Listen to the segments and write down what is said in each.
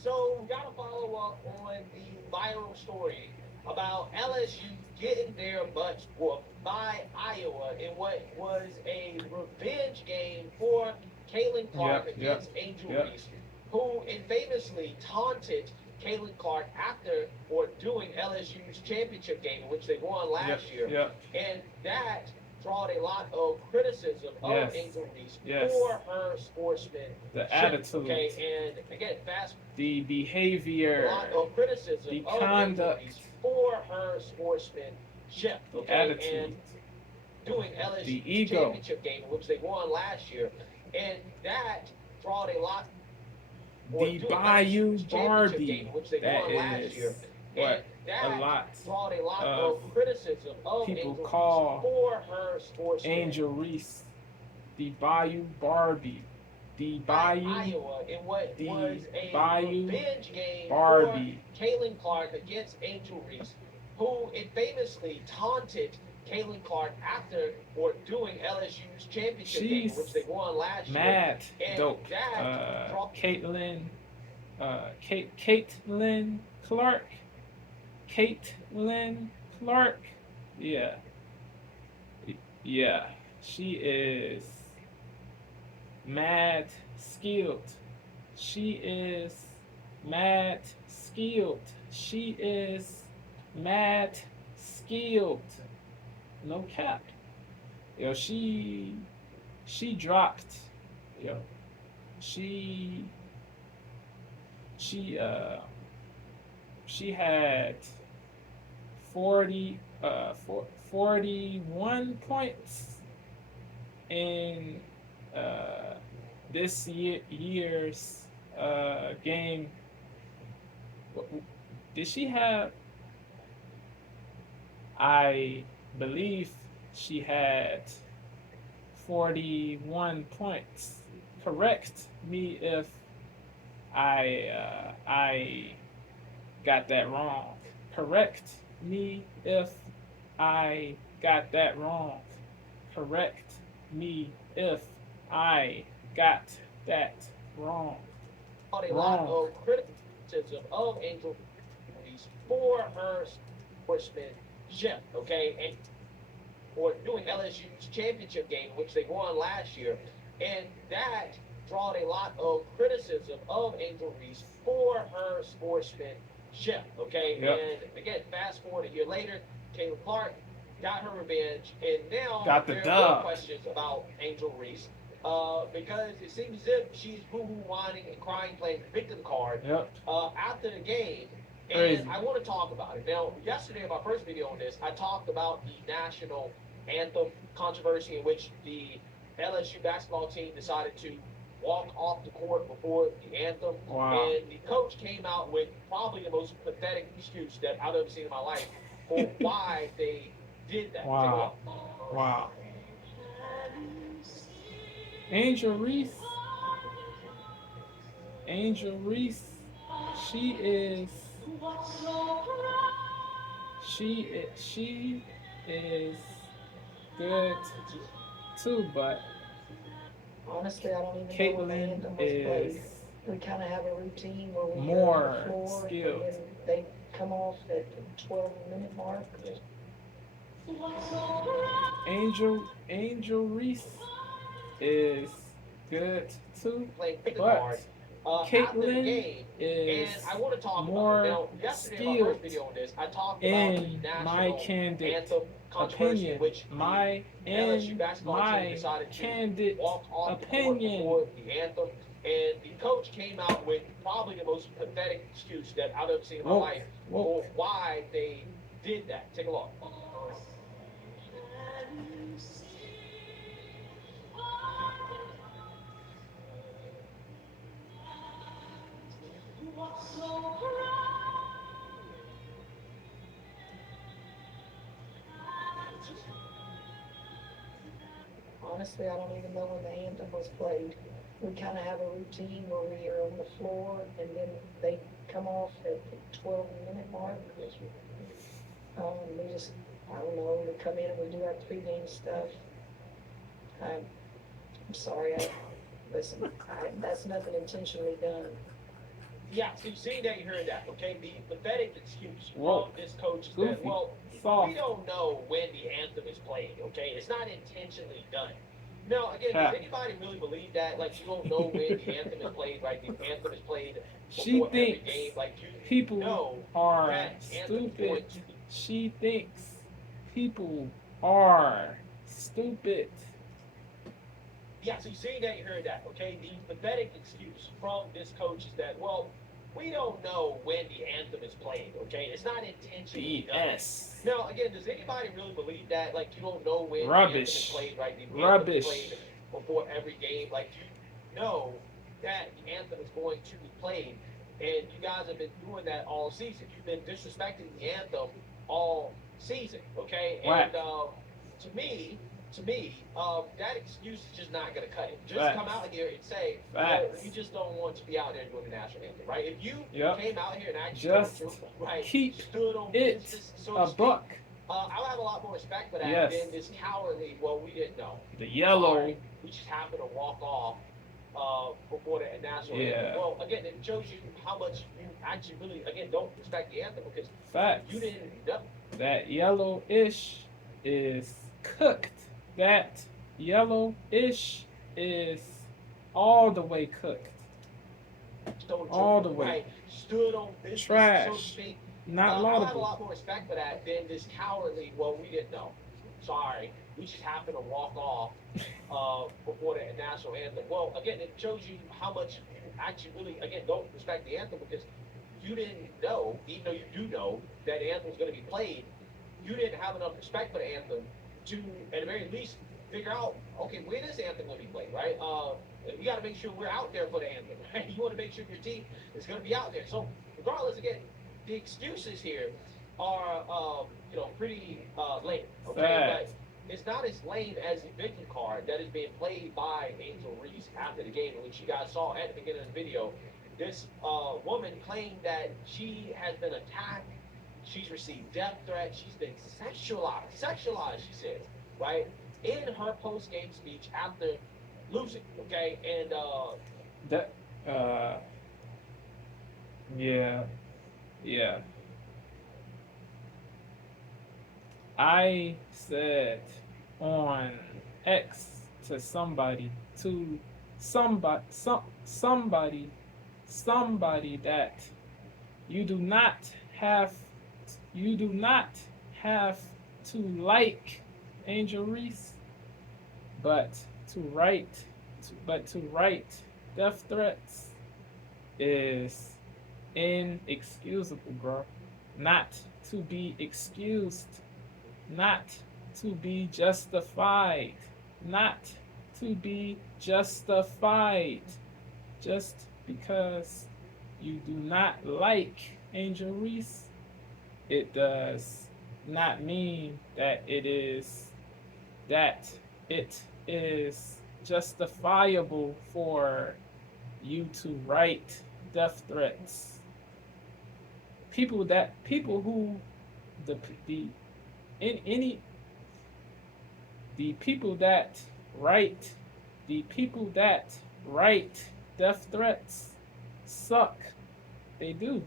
So we got to follow up on the viral story about LSU getting their butts whooped by Iowa in what was a revenge game for Kalen Clark against Angel Reese, who infamously taunted Kalen Clark after or doing LSU's championship game, which they won last year. And that drawed a lot of criticism of Angel Reese for her sportsmanship. The attitude. Okay, and again, the behavior, a lot of criticism the of conduct, Angel Reese for her sportsmanship. The attitude, and doing LSU's the ego. championship game, which they won last year, and that drawed a lot. The Bayou Barbie, game, which they that won last year. what a lot brought a lot of criticism of people Angel call Reese for her sportsmanship. Angel Reese, the Bayou Barbie, the Bayou Iowa in what the was a Bayou revenge game Barbie. for Kalen Clark against Angel Reese, who infamously taunted Kalen Clark after or doing LSU's championship game, which they won last year. Mad And dope. that Caitlin Clark. Caitlin Clark. Yeah. Yeah. She is mad skilled. She is mad skilled. She is mad skilled. No cap. Yo, she dropped. Yo, she had 41 points in this year's game. Did she have? I believe she had 41 points. Correct me if I got that wrong. Correct me if I got that wrong. Correct me if I got that wrong. A lot of criticism of Angel Reese for her sportsmanship, okay, and or doing LSU's championship game, which they won last year, and that drawed a lot of criticism of Angel Reese for her sportsmanship, okay, and again, fast forward a year later, Kalen Clark got her revenge, and now got the there dub. are questions about Angel Reese. Because it seems as if she's boo-hoo whining and crying, playing the victim card after the game. And Crazy. I want to talk about it. Now, yesterday in my first video on this, I talked about the national anthem controversy in which the LSU basketball team decided to walk off the court before the anthem. Wow. And the coach came out with probably the most pathetic excuse that I've ever seen in my life for why they did that. Wow. Wow. Angel Reese, she is good too, but honestly, I don't even know Caitlin when the anthem was played. We kind of have a routine where we more go on the floor skilled. and then they come off at the 12-minute mark. Angel Reese is good too, but Caitlin is and I want to talk more about it. Now, yesterday in my skilled. first video on this, I talked about In the national my candid anthem controversy, opinion, which my LSU basketball team decided candid to walk off the court opinion. before the anthem, and the coach came out with probably the most pathetic excuse that I've ever seen in my life for why they did that. Take a look. Honestly, I don't even know when the anthem was played. We kind of have a routine where we are on the floor and then they come off at the 12-minute mark. We just, I don't know, we come in and we do our pregame stuff. I'm sorry, listen, that's nothing intentionally done. Yeah, so you seen that, you heard that, okay? The pathetic excuse Whoa. from this coach is Goofy. that, well, Soft. we don't know when the anthem is played, okay? It's not intentionally done. Now, again, Cap. does anybody really believe that? Like, you don't know when the anthem is played, right? The anthem is played She before every thinks game. Like, you people know are that anthem is going stupid. to She thinks people are stupid. Yeah, so you seen that, you heard that, okay? The pathetic excuse from this coach is that, well, we don't know when the anthem is played, okay? It's not intentionally done. BS. Now, again, does anybody really believe that? Like, you don't know when Rubbish. the anthem is played, right? The anthem is Rubbish. played before every game. Like, you know that the anthem is going to be played, and you guys have been doing that all season. You've been disrespecting the anthem all season, okay? Whack. And to me, that excuse is just not going to cut it. Just Facts. come out here and say, Facts. you just don't want to be out there doing the national anthem, right? If you Yep. came out here and actually Just right, keep stood on it business, so to a speak, buck. I would have a lot more respect for that Yes. than this cowardly, well, we didn't know. The yellow. Sorry, we just happened to walk off before the national Yeah. anthem. Well, again, it shows you how much you actually really, again, don't respect the anthem because Facts. you didn't know. That yellow-ish is cooked. That yellow-ish is all the way cooked. So All the way. right, stood on business, so to Trash. speak. Not I have a laudable. lot more respect for that than this cowardly, well, we didn't know. Sorry, we just happened to walk off before the national anthem. Well, again, it shows you how much you actually really, again, don't respect the anthem because you didn't know, even though you do know that the anthem was going to be played, you didn't have enough respect for the anthem to, at the very least, figure out, okay, when is the anthem going to be played, right? You got to make sure we're out there for the anthem, right? You want to make sure your team is going to be out there. So, regardless, again, the excuses here are, pretty lame, okay? Facts. But it's not as lame as the victim card that is being played by Angel Reese after the game, which you guys saw at the beginning of the video. This woman claimed that she has been attacked. She's received death threats. She's been sexualized, she says, right? In her post-game speech after losing, okay? And That. Yeah. I said on X to somebody that you do not have to like Angel Reese, but to write death threats is inexcusable, bro. Not to be excused, not to be justified, not to be justified. Just because you do not like Angel Reese, it does not mean that it is justifiable for you to write death threats. The people that write death threats suck. They do.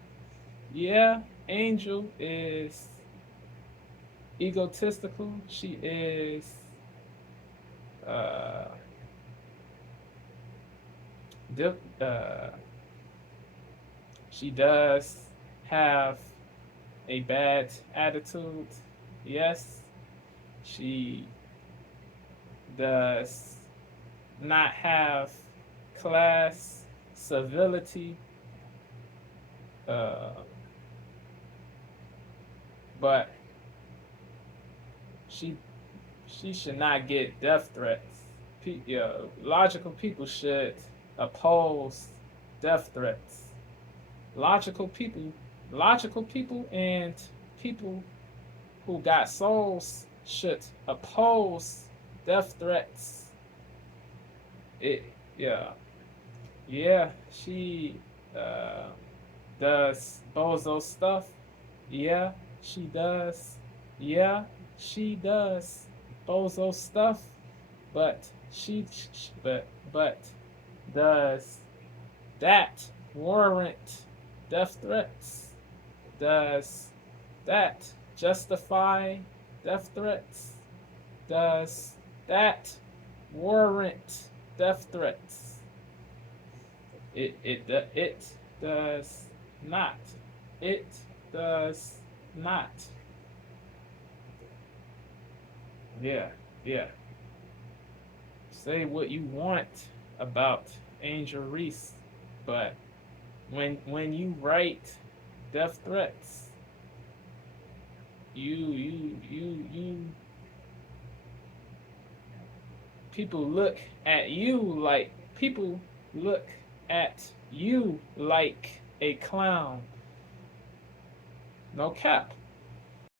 Yeah, Angel is egotistical. She is she does have a bad attitude. Yes, she does not have class, civility, but she should not get death threats. Logical people should oppose death threats. Logical people and people who got souls should oppose death threats. She does bozo stuff. Yeah, she does. Yeah, she does bozo stuff. But does that warrant death threats? Does that justify death threats? Does that warrant death threats? It does not. It does not. Yeah, yeah. Say what you want about Angel Reese, but when you write death threats, you people look at you like a clown. No cap.